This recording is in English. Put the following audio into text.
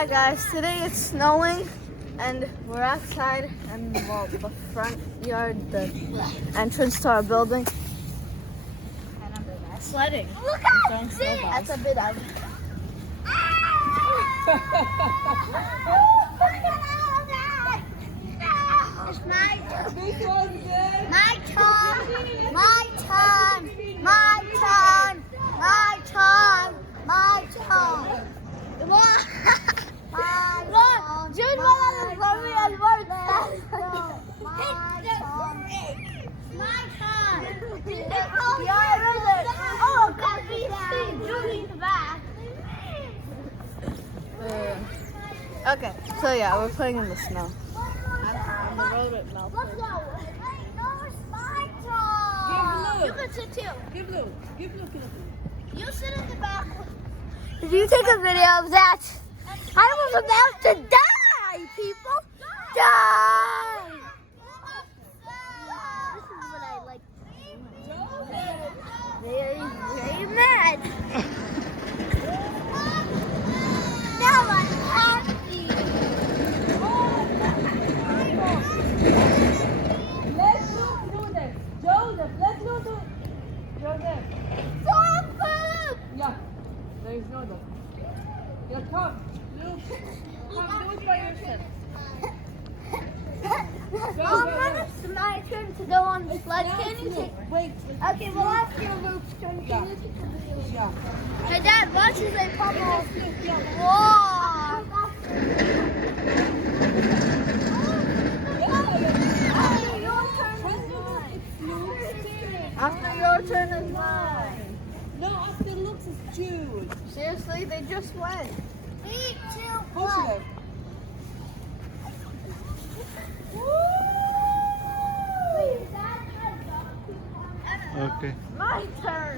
Hi guys, today it's snowing and we're outside and well, the front yard, the entrance to our building. And under that, sledding. Look out! That's a bit out. It's my turn. This one's good. My turn. My turn. My turn. My turn. My turn. Look, June Wallace is lovely as words. My turn. Oh, God, we see Julie in the back. Okay, so yeah, we're playing in the snow. On the road with Mel. Let's go. Hey, no, it's my turn. Give You can sit too. Give Luke. Give Luke. You sit in the back. Did you take a video of that? I was about to die, people. Die! This is what I like. Very, very mad. Now I'm happy. Let's go through this. Joseph, let's go through. Joseph. Yeah. There is no dog. Yeah, come. Luke. Come, do it by yourself. It's my turn to go on the sled. Can you take? Wait. Okay, well after Luke's turn, can you take the video? Yeah. Hey Dad, watch as I pummel. After your turn is mine. No, after Luke's is Jude. Seriously, they just went. 3, 2, Push 1. it. Okay. My turn.